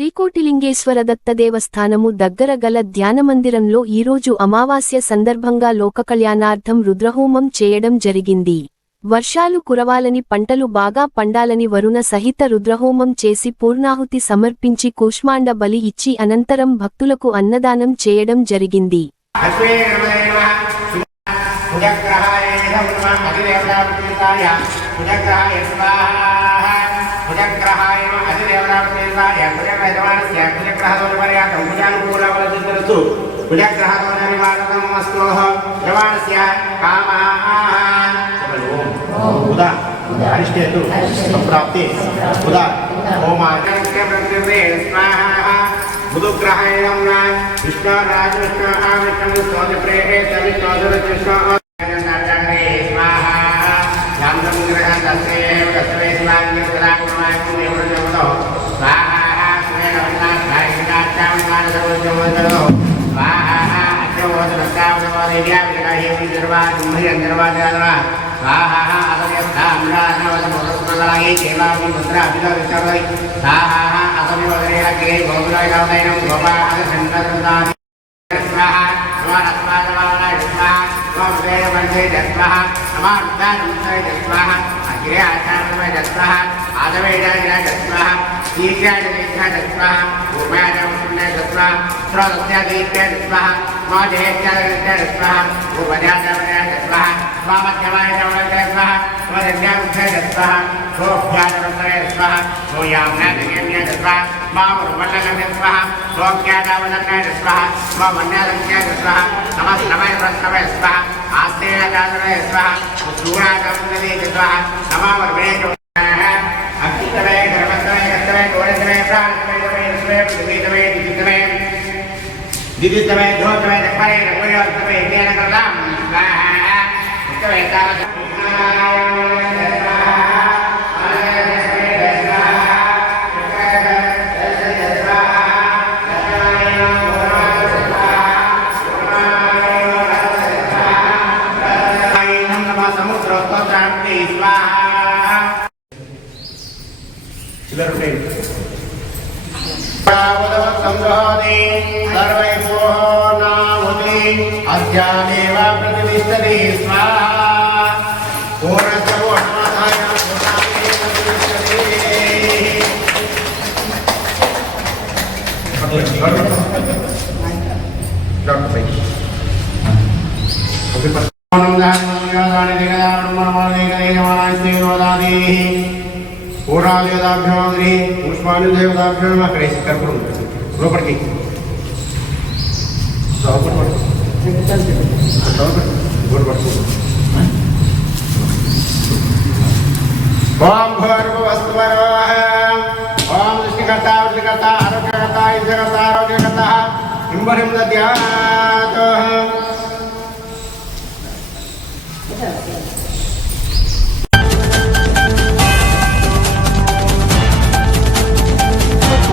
శ్రీకోటిలింగేశ్వర దేవస్థానము దగ్గర గల ధ్యానమందిరంలో ఈరోజు అమావాస్య సందర్భంగా లోకకళ్యాణార్థం రుద్రహోమం చేయడం జరిగింది. వర్షాలు కురవాలని, పంటలు బాగా పండాలని వరుణ సహిత రుద్రహోమం చేసి పూర్ణాహుతి సమర్పించి కూష్మాండ బలి ఇచ్చి అనంతరం భక్తులకు అన్నదానం చేయడం జరిగింది.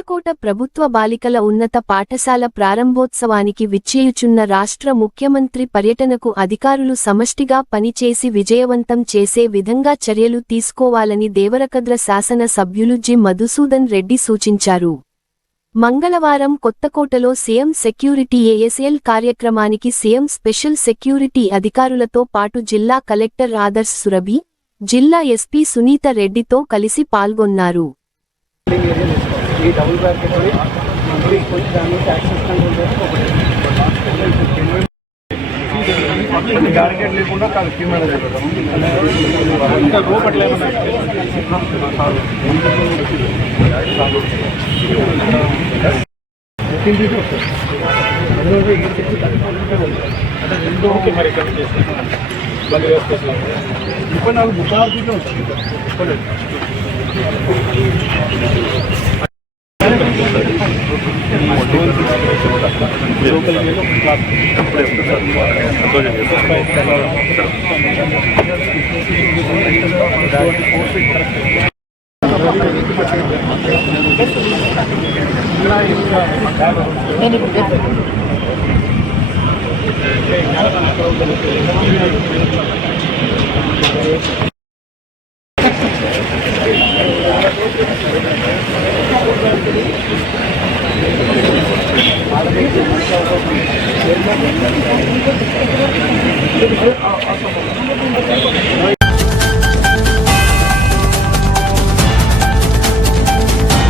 కొత్తకోట ప్రభుత్వ బాలికల ఉన్నత పాఠశాల ప్రారంభోత్సవానికి విచ్చేయుచున్న రాష్ట్ర ముఖ్యమంత్రి పర్యటనకు అధికారులు సమష్టిగా పనిచేసి విజయవంతం చేసే విధంగా చర్యలు తీసుకోవాలని దేవరకద్ర శాసన సభ్యులు జి. మధుసూదన్ రెడ్డి సూచించారు. మంగళవారం కొత్తకోటలో సీఎం సెక్యూరిటీ ఏఎస్ఎల్ కార్యక్రమానికి సీఎం స్పెషల్ సెక్యూరిటీ అధికారులతో పాటు జిల్లా కలెక్టర్ ఆదర్శ్ సురభి, జిల్లా ఎస్పీ సునీత రెడ్డితో కలిసి పాల్గొన్నారు.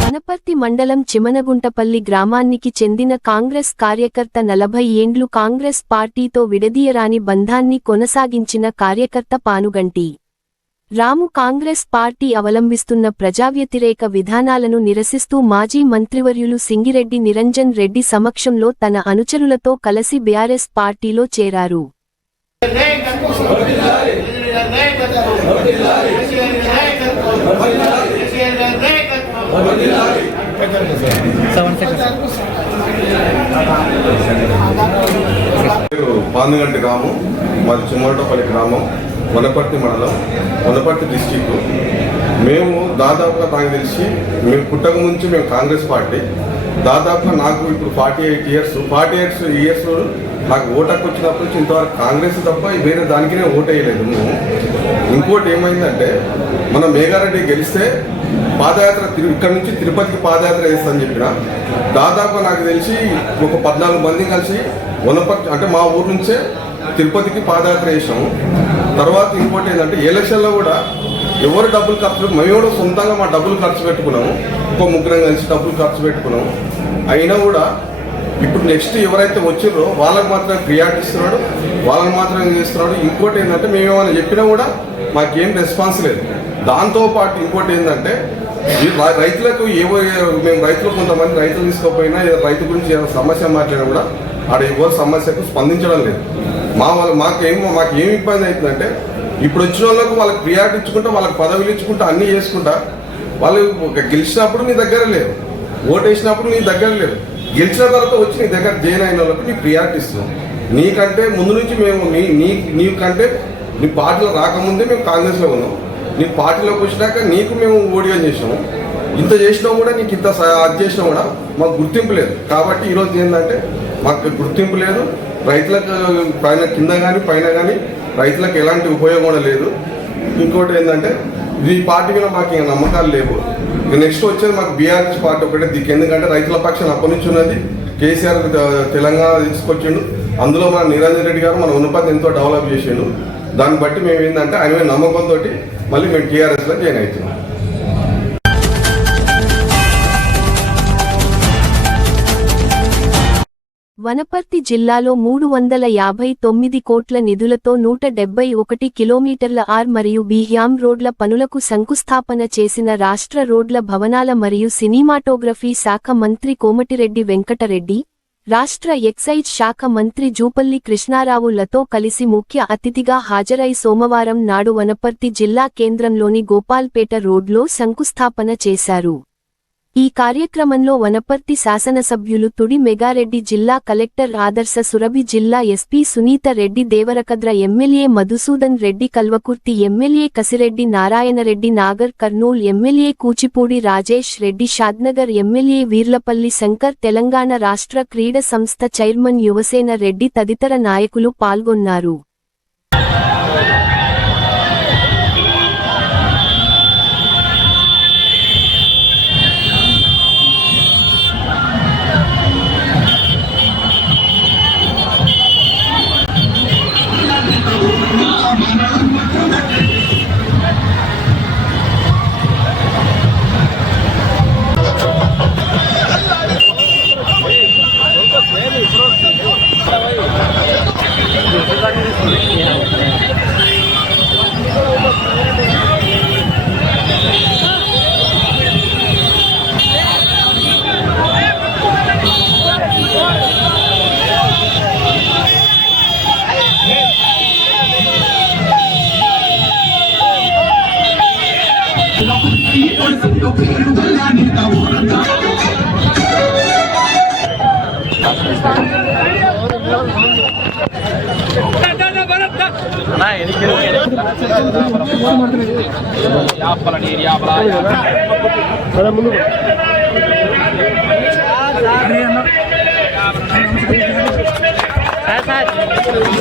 వనపర్తి మండలం చిమనగుంటపల్లి గ్రామానికి చెందిన కాంగ్రెస్ కార్యకర్త 40 ఏండ్లు కాంగ్రెస్ పార్టీతో విడదీయరాని బంధాన్ని కొనసాగించిన కార్యకర్త పానుగంటి రాము కాంగ్రెస్ పార్టీ అవలంబిస్తున్న ప్రజావ్యతిరేక విధానాలను నిరసిస్తూ మాజీ మంత్రివర్యులు సింగిరెడ్డి నిరంజన్ రెడ్డి సమక్షంలో తన అనుచరులతో కలిసి బీఆర్ఎస్ పార్టీలో చేరారు. పానుగంటి గ్రామం, మాది చిమ్మటపల్లి గ్రామం, వనపర్తి మండలం, వనపర్తి డిస్టిక్. మేము దాదాపుగా నాకు తెలిసి మేము పుట్టక నుంచి మేము కాంగ్రెస్ పార్టీ. దాదాపుగా నాకు ఇప్పుడు 48 ఇయర్స్ నాకు ఓటకు వచ్చినప్పటి నుంచి ఇంతవరకు కాంగ్రెస్ తప్ప వేరే దానికినే ఓటు వేయలేదు. మేము ఇంకోటి ఏమైందంటే మన మేఘారెడ్డి గెలిస్తే పాదయాత్ర ఇక్కడ నుంచి తిరుపతికి పాదయాత్ర వేస్తానని చెప్పిన దాదాపు నాకు తెలిసి ఒక 14 మంది కలిసి వనపర్తి అంటే మా ఊరు నుంచే తిరుపతికి పాదయాత్ర వేసాము. తర్వాత ఇంకోటి ఏంటంటే ఎలక్షన్లో కూడా ఎవరు డబ్బులు ఖర్చు మేము కూడా సొంతంగా మా డబ్బులు ఖర్చు పెట్టుకున్నాము. ఒక ముగ్గురం కలిసి డబ్బులు ఖర్చు పెట్టుకున్నాము. అయినా కూడా ఇప్పుడు నెక్స్ట్ ఎవరైతే వచ్చిర్రో వాళ్ళకి మాత్రం ప్రియారిటీ ఇస్తున్నాడు, వాళ్ళని మాత్రం చేస్తున్నాడు. ఇంకోటి ఏంటంటే మేము ఏమైనా చెప్పినా కూడా మాకేం రెస్పాన్స్ లేదు. దాంతోపాటు ఇంకోటి ఏంటంటే రైతులకు మేము రైతులు కొంతమంది రైతులు తీసుకోకపోయినా రైతు గురించి ఏదైనా సమస్య మాట్లాడినా కూడా ఆడ ఎవరు సమస్యకు స్పందించడం లేదు. మాకేం ఇబ్బంది అవుతుందంటే ఇప్పుడు వచ్చిన వాళ్ళకు వాళ్ళకి ప్రియారిటీ ఇచ్చుకుంటా, వాళ్ళకి పదవులు ఇచ్చుకుంటా, అన్నీ చేసుకుంటా వాళ్ళు గెలిచినప్పుడు నీ దగ్గర లేరు, ఓటు వేసినప్పుడు నీ దగ్గర లేరు, గెలిచిన తర్వాత వచ్చి నీ దగ్గర జైన్ అయిన వాళ్ళకి నీ ప్రియారిటీ ఇస్తున్నాం. నీకంటే ముందు నుంచి మేము నీకంటే నీ పార్టీలో రాకముందే మేము కాంగ్రెస్లో ఉన్నాం. నీ పార్టీలోకి వచ్చినాక నీకు మేము ఓడియం చేసినాము. ఇంత చేసినా కూడా నీకు ఇంత అది చేసినా కూడా మాకు గుర్తింపు లేదు. కాబట్టి ఈరోజు ఏంటంటే మాకు గుర్తింపు లేదు, రైతులకు పైన కింద కానీ పైన కానీ రైతులకు ఎలాంటి ఉపయోగం కూడా లేదు. ఇంకోటి ఏంటంటే ఈ పార్టీ మీద మాకు ఇంకా నమ్మకాలు లేవు. నెక్స్ట్ వచ్చేది మాకు బీఆర్ఎస్ పార్టీ ఒకటే దిక్కు. ఎందుకంటే రైతుల పక్షాన్ని అప్పటి నుంచి ఉన్నది కేసీఆర్ తెలంగాణ తీసుకొచ్చిండు. అందులో మన నిరంజన్ రెడ్డి గారు మన వనపర్తి ఎంతో డెవలప్ చేసిండు. దాన్ని బట్టి మేము ఏంటంటే ఆయన నమ్మకంతో మళ్ళీ మేము టీఆర్ఎస్లో జాయిన్ అవుతున్నాం. వనపర్తి జిల్లాలో 359 కోట్ల నిధులతో 171 కిలోమీటర్ల ఆర్ మరియు బి-హ్యామ్ రోడ్ల పనులకు శంకుస్థాపన చేసిన రాష్ట్ర రోడ్ల భవనాల మరియు సినిమాటోగ్రఫీ శాఖ మంత్రి కోమటిరెడ్డి వెంకటరెడ్డి, రాష్ట్ర ఎక్సైజ్ శాఖ మంత్రి జూపల్లి కృష్ణారావులతో కలిసి ముఖ్య అతిథిగా హాజరై సోమవారం నాడు వనపర్తి జిల్లా కేంద్రంలోని గోపాల్పేట రోడ్లో శంకుస్థాపన చేశారు. ఈ కార్యక్రమంలో వనపర్తి శాసనసభ్యులు తుడి మెగారెడ్డి, జిల్లా కలెక్టర్ ఆదర్శ సురభి, జిల్లా SP Sunitha Reddy, Devarakadra MLA Madhusudan Reddy, Kalwakurthy MLA Kasireddy Narayana Reddy, Nagar Kurnool MLA Kuchipudi Rajesh Reddy, Shadnagar MLA Veerlapalli Shankar, Telangana రాష్ట్ర క్రీడా సంస్థ చైర్మన్ యువసేన రెడ్డి తదితర నాయకులు పాల్గొన్నారు.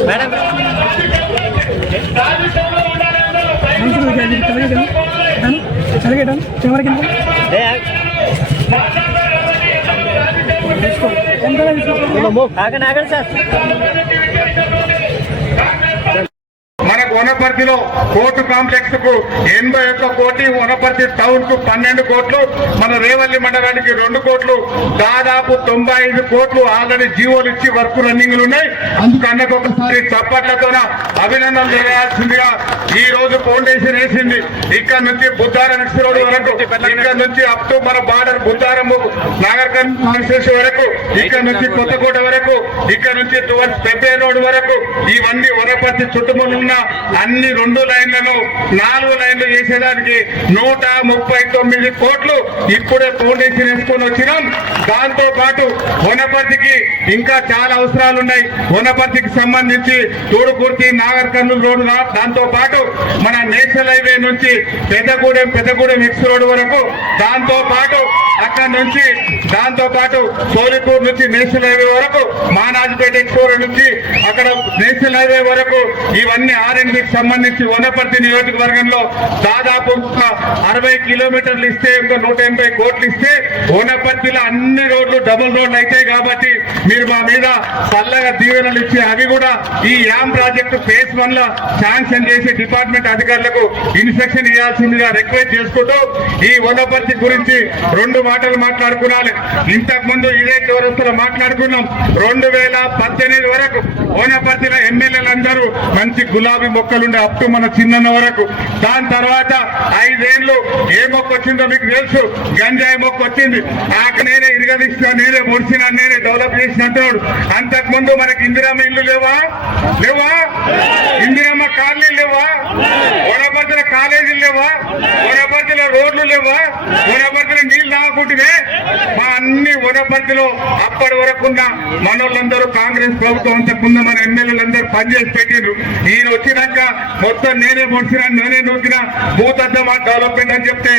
మేడం మనకు వనపర్తిలో కోర్టు కాంప్లెక్స్ కు 81 కోటి, వనపర్తి టౌన్ కు 12 కోట్లు, మన రేవల్లి మండలానికి 2 కోట్లు, దాదాపు 95 కోట్లు ఆల్రెడీ జీవోలు ఇచ్చి వర్క్ రన్నింగ్ ఉన్నాయి. అందుకన్నకు ఒకసారి చప్పట్లతోన అభినందనలు చేయాల్సిందిగా ఈ రోజు ఫౌండేషన్ వేసింది. ఇక్కడ నుంచి బుద్ధారం నెక్స్ట్ రోడ్ వరకు, ఇక్కడ నుంచి అప్ టు మన బార్డర్ బుద్ధారం నాగర్కర్ కాన్స్టిట్యూన్సీ వరకు, ఇక్కడ నుంచి కొత్తకోట వరకు, ఇక్కడ నుంచి టువర్డ్స్ పెబ్బే రోడ్ వరకు, ఇవన్నీ వనపర్తి చుట్టుములు ఉన్న అన్ని 2 లైన్లను 4 లైన్లు చేసేదానికి 139 కోట్లు ఇప్పుడే ఫౌండేషన్ వేసుకొని వచ్చినాం. దాంతో పాటు వనపర్తికి ఇంకా చాలా అవసరాలు ఉన్నాయి. వనపర్తికి సంబంధించి తోడుకుర్తి నాగర్ కర్నూలు రోడ్డు, దాంతో పాటు మన నేషనల్ హైవే నుంచి పెద్దగూడెం ఎక్స్ రోడ్ వరకు, దాంతో పాటు అక్కడ నుంచి సోలిపూర్ నుంచి నేషనల్ హైవే వరకు, మానాజ్పేట ఎక్స్ రోడ్ నుంచి అక్కడ నేషనల్ హైవే వరకు, ఇవన్నీ ఆర్ఎండ్బికి సంబంధించి వనపర్తి నియోజకవర్గంలో దాదాపు 60 కిలోమీటర్లు ఇస్తే, ఇంకా 180 కోట్లు ఇస్తే వనపర్తిలో అన్ని రోడ్లు డబుల్ రోడ్లు అవుతాయి. కాబట్టి మీరు మా మీద చల్లగా దీవెనలు ఇచ్చి అవి కూడా ఈ యామ్ ప్రాజెక్టు ఫేజ్ 1 లో శాంక్షన్ చేసి డిపార్ట్మెంట్ అధికారులకు ఇన్స్ట్రక్షన్ ఇవ్వాల్సిందిగా రిక్వెస్ట్ చేసుకుంటూ, ఈ వనపర్తి గురించి 2 మాటలు మాట్లాడుకున్నాను. ఇంతకు ముందు ఇదే చౌరస్తలో మాట్లాడుకున్నాం. 2018 వరకు వనపర్తిలో ఎమ్మెల్యేలందరూ మంచి గులాబీ మొక్కలుండే అప్ టు మన చిన్న వరకు. దాని తర్వాత 5 ఏళ్ళు ఏ మొక్క వచ్చిందో మీకు తెలుసు, గంజాయి మొక్క వచ్చింది. నేనే ఇరగదీసిన, నేనే ముడిచిన, నేనే డెవలప్ చేసినట్టు. అంతకు ముందు మనకి ఇందిరమ్మ ఇల్లు లేవా? ఇందిరమ్మ కాలనీ లేవా? వనపర్తిలో కాలేజీలు లేవా? వనపర్తిలో రోడ్లు లేవా? వనపర్తిలో నీళ్లు తాగుకుంటే మా అన్ని వనపర్తిలో అప్పటి వరకున్న మనోళ్ళందరూ కాంగ్రెస్ ప్రభుత్వం అంతకున్న మన ఎమ్మెల్యేలందరూ పనిచేసి పెట్టిండ్రు. ఈయన వచ్చినాక మొత్తం నేనే ముడిచిన, నేనే నూకిన, భూతద్దం డెవలప్మెంట్ అని చెప్తే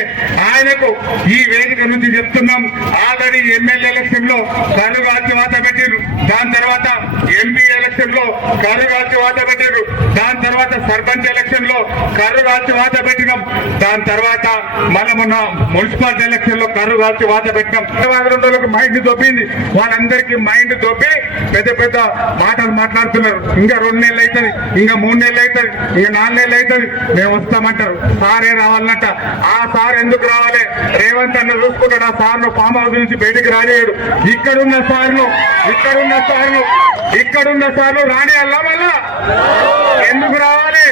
ఆయనకు ఈ వేదిక నుంచి చెప్తున్నాం. ఆల్రెడీ ఎమ్మెల్యే ఎలక్షన్ లో కరుగాల్చి వాత పెట్టిండ్రు. దాని తర్వాత ఎంపీ ఎలక్షన్ లో కరుగాల్చి వాత పెట్టిండ్రు. దాని తర్వాత సర్పంచ్ ఎలక్షన్ లో కరుగాల్చి వాత పెట్టినాం. దాని తర్వాత మన మొన్న మున్సిపాలిటీ ఎలక్షన్ లో కరుగాల్చి వాత పెట్టినాం. 22 మైండ్ దొబ్బింది. వాళ్ళందరికీ మైండ్ దొబ్బి పెద్ద పెద్ద మాటలు మాట్లాడుతున్నారు. ఇంకా 2 నెలలు అవుతుంది, ఇంకా 3 నెలలు అవుతుంది, ఇంకా 4 నెలలు అవుతుంది, మేము వస్తామంటారు. సారే రావాలన్నట్ట. ఆ సార్ ఎందుకు రావాలి? రేవంత్ అన్న చూసుకుంటాడు. ఆ సార్ను ఫామ్ హౌస్ నుంచి బయటికి రానియాడు. ఇక్కడున్న సార్లు రానియాలా? మళ్ళా ఎందుకు రావాలి?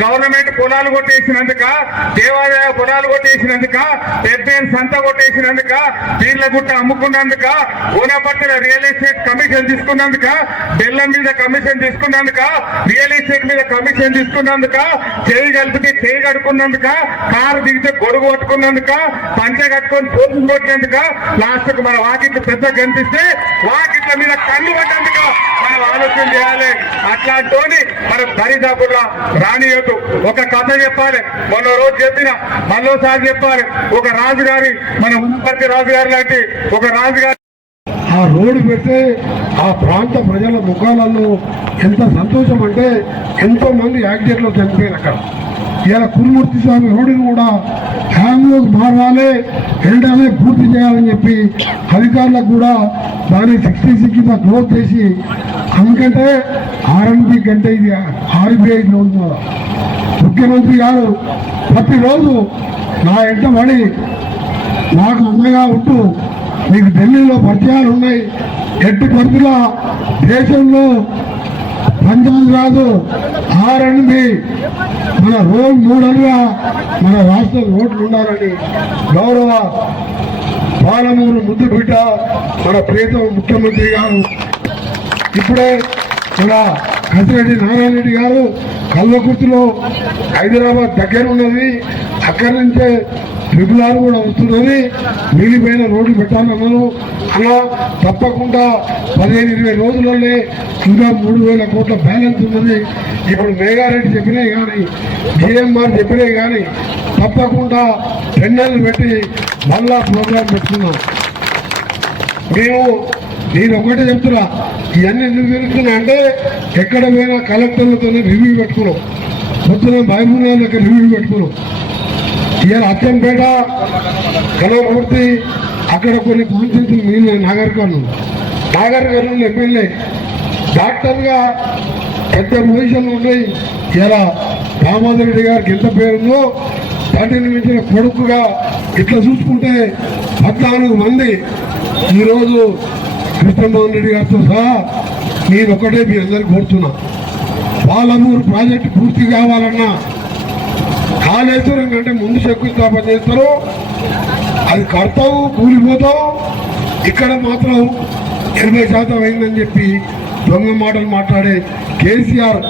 గవర్నమెంట్ పొలాలు కొట్టేసినందుక, దేవాలయ పొలాలు కొట్టేసినందుక, పెద్ద సంత కొట్టేసినందుక, పీర్ల గుట్ట అమ్ముకున్నందుక, వనపర్తిలో రియల్ ఎస్టేట్ కమిషన్ తీసుకున్నందుక, బెల్లం మీద కమిషన్ తీసుకున్నందుక, రియల్ ఎస్టేట్ మీద కమిషన్ తీసుకున్నందుక, చేయి కలిపితే చేయి కడుక్కున్నందుక, కారు దిగితే గొడుగు కొట్టుకున్నందుక, పంచ కట్టుకొని పోతులు కొట్టినందుక, లాస్ట్ కు మన వాకిట్లు పెద్ద కనిపిస్తే వాకిట్ల మీద కన్ను పడ్డందుక మనం ఆలోచన చేయాలి. అట్లాంటి మన దరిదాపుల్లో రానియొద్దు. ఒక కథ చెప్పాలి. మొన్న రోజు చెప్పిన, మరోసారి చెప్పాలి. ఒక రాజుగారి, మన వనపర్తి రాజుగారి లాంటి ఒక రాజుగారి ఆ రోడ్డు పెడితే ఆ ప్రాంత ప్రజల ముఖాలలో ఎంత సంతోషం అంటే ఎంతో మంది యాక్సిడెంట్లో చనిపోయారు అక్కడ. ఇలా కురుమూర్తి స్వామి రోడ్డును కూడా హ్యాంగ్లోకి మారాలి, వెంటనే పూర్తి చేయాలని చెప్పి అధికారులకు కూడా దాన్ని 66 కింద క్లోజ్ చేసి, అందుకంటే ఆర్ఎన్బి కంటే ఇది ఆర్బీఐ లోన్ కూడా ముఖ్యమంత్రి గారు ప్రతిరోజు నా ఎంట పడి నాకు అండగా ఉంటూ, మీకు ఢిల్లీలో పరిచయాలు ఉన్నాయి, ఎట్టి పరిధిల దేశంలో పంజాబ్ రాదు ఆర్ఎన్బి మన రోడ్ మోడల్గా మన రాష్ట్ర రోడ్లు ఉండాలని గౌరవ పాలమూరు ముద్దు బిడ్డ మన ప్రియతమ ముఖ్యమంత్రి గారు ఇప్పుడే మన కసిరెడ్డి నారాయణ రెడ్డి గారు కల్వకుర్తిలో హైదరాబాద్ దగ్గర ఉన్నది, అక్కడి నుంచే ట్రిపుల్ కూడా వస్తున్నది, మిగిలిపోయిన రోడ్లు పెట్టాలన్నారు. అలా తప్పకుండా 15-20 రోజుల్లోనే ఇంకా 3,000 కోట్ల బ్యాలెన్స్ ఉన్నది. ఇప్పుడు మేఘారెడ్డి చెప్పినాయి కానీ, జిఎంఆర్ చెప్పినాయి కానీ తప్పకుండా టెండర్లు పెట్టి మళ్ళా ప్రోగ్రాం పెట్టుకున్నాం. నేను ఒకటే చెప్తున్నా, ఇవన్నీ ఎందుకు జరుగుతున్నా అంటే ఎక్కడ పోయినా కలెక్టర్లతోనే రివ్యూ పెట్టుకున్నాం. పొద్దున భయపూర్ణ దగ్గర రివ్యూ పెట్టుకున్నాం. ఇవాళ అచ్చంపేట కనమూర్తి అక్కడ కొన్ని కాన్స్టిట్యూన్సీ మిగిలిన నాగర్ కర్నూలు ఎమ్మెల్యే డాక్టర్గా పెద్ద పొజిషన్లు ఉన్నాయి. ఇలా దామోదర్ రెడ్డి గారికి ఎంత పేరుందో తండ్రిని మించిన కొడుకుగా ఇట్లా చూసుకుంటే 14 మంది ఈరోజు కృష్ణమోహన్ రెడ్డి గారితో సహా నేను ఒకటే మీ అందరికి కోరుతున్నా, పాలమూరు ప్రాజెక్టు పూర్తి కావాలన్నా కాళేశ్వరం కంటే ముందు శంకుస్థాపన చేస్తారు, అది కడతావు కూలిపోతావు. ఇక్కడ మాత్రం 80% అయిందని చెప్పి దొంగ మాటలు మాట్లాడే కేసీఆర్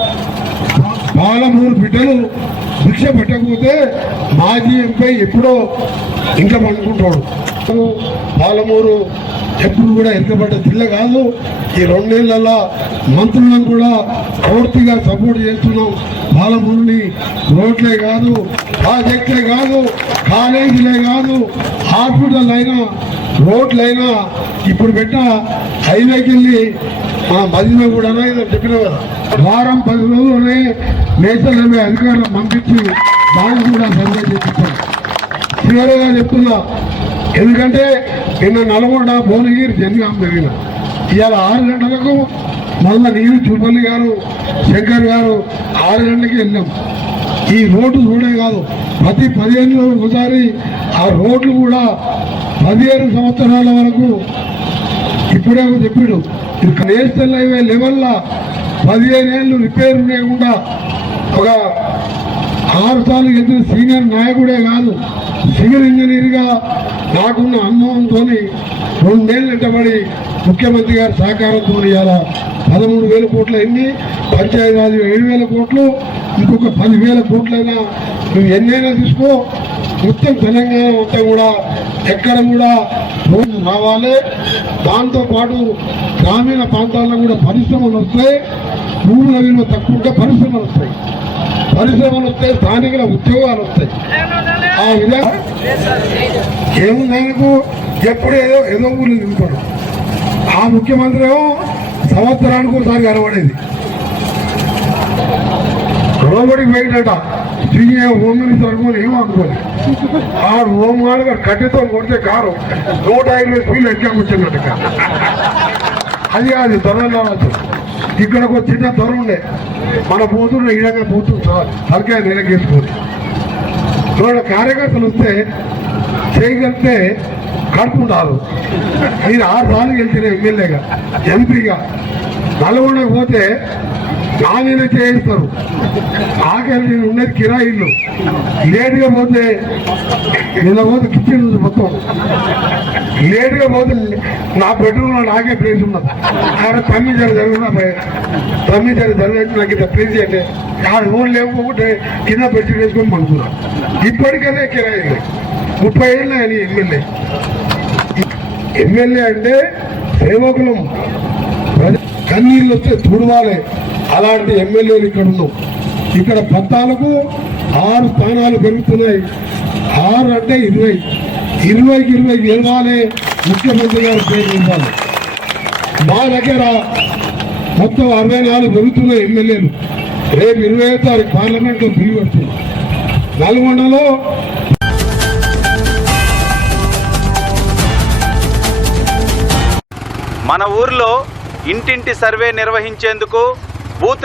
పాలమూరు బిడ్డలు భిక్ష పెట్టకపోతే మాజీ ఎంపీ ఎప్పుడో ఇంకా పండుకుంటాడు. పాలమూరు ఎప్పుడు కూడా ఎరకబడ్డ జిల్లా కాదు. ఈ 2 నెలల మంత్రులను కూడా పూర్తిగా సపోర్ట్ చేస్తున్నాం. పాలమూరుని రోడ్లే కాదు, ప్రాజెక్టులే కాదు, కాలేజీలే కాదు, హాస్పిటల్ అయినా రోడ్లైనా ఇప్పుడు పెట్టిన హైవేకి వెళ్ళి మా మధ్యలో కూడా చెప్పిన కదా, వారం 10 రోజుల్లోనే నేషనల్ హైవే అధికారులు పంపించి దాన్ని కూడా సర్వే చేపిస్తాం. క్లియర్గా చెప్తున్నా, ఎందుకంటే నిన్న నల్గొండ భువనగిరి జనగాం జరిగిన ఇవాళ 6 గంటలకు మళ్ళీ నీరు చూపల్లి గారు శంకర్ గారు 6 గంటలకి వెళ్ళాం. ఈ రోడ్డు చూడే కాదు, ప్రతి 15 రోజులకు ఒకసారి ఆ రోడ్లు కూడా 15 సంవత్సరాల వరకు ఇప్పుడే చెప్పాడు నేషనల్ హైవే లెవెల్లో 15 ఏళ్ళు రిపేర్ లేకుండా ఒక 6 సార్లు ఎదురు సీనియర్ నాయకుడే కాదు, సివిల్ ఇంజనీర్గా నాకున్న అనుభవంతో 2 ఏళ్ళు వెంటబడి ముఖ్యమంత్రి గారి సహకారంతో ఇలా 13,000 కోట్లు అయింది. పంచాయతీరాజ్ 7,000 కోట్లు, ఇంకొక 10,000 కోట్లైనా నువ్వు ఎన్నైనా తీసుకో. మొత్తం తెలంగాణ మొత్తం కూడా ఎక్కడ కూడా రోజు రావాలి. దాంతోపాటు గ్రామీణ ప్రాంతాల్లో కూడా పరిశ్రమలు వస్తాయి. భూముల విలువ తక్కువ ఉంటే పరిశ్రమలు వస్తాయి, పరిశ్రమలు వస్తే స్థానికుల ఉద్యోగాలు వస్తాయి. ఆ విధంగా ఏముంది ఆయనకు ఎప్పుడు ఏదో ఊళ్ళు నింపాడు. ఆ ముఖ్యమంత్రి ఏమో సంవత్సరానికి ఒకసారి కనబడేది. రోబడికి పోయినట హోమ్ మినిస్టర్ అనుకోని ఏమో అనుకోని ఆ హోమ్ గారు కట్టెతో కొడితే కారు 150 స్పీడ్లు ఎట్లా కూర్చున్నట్టు. అది కాదు త్వరలో ఇక్కడ ఒక చిన్న త్వర ఉండే మన పోతున్న ఈ విధంగా పోతుంది తలకాయ నెలకేసుకొని చూడ కార్యకర్తలు వస్తే చేయగలిగితే కడుపుంటారు. మీరు 6 సార్లు గెలిచిన ఎమ్మెల్యేగా ఎంపీగా నల్గొండకు పోతే నాణ్యత చేయిస్తారు. ఆఖరి నేను ఉన్నది కిరాయిల్లు. లేటుగా పోతే నిన్న పోతే కిచెన్ మొత్తం లేటుగా పోతే నా బెడ్రూమ్లో నాకే ప్లేస్ ఉన్నది. ఆడ తమ్మిజర జరుగుతున్నా తమ్మిజర జరిగినట్టు నాకు ఇంత ప్లేస్ అంటే ఆడ ఫోన్ లేకపోతే కింద బెడ్షీట్ వేసుకొని పడుతున్నా. ఇప్పటికనే కిరాయిలు 30 ఏళ్ళు అని ఎమ్మెల్యే అంటే సేవకులం, కన్నీళ్ళు వస్తే తుడవాలి. అలాంటి ఎమ్మెల్యేలు ఇక్కడ ఉన్నాం. ఇక్కడ 14కు 6 స్థానాలు పెరుగుతున్నాయి. 6 అంటే 20కి 20 గెలవాలి. ముఖ్యమంత్రి గారు పేరు ఇవ్వాలి. మా దగ్గర మొత్తం 64 పెరుగుతున్నాయి ఎమ్మెల్యేలు. రేపు 25వ తారీఖు పార్లమెంట్లో బిల్లు వస్తుంది. నల్గొండలో మన ఊర్లో ఇంటింటి సర్వే నిర్వహించేందుకు బూత్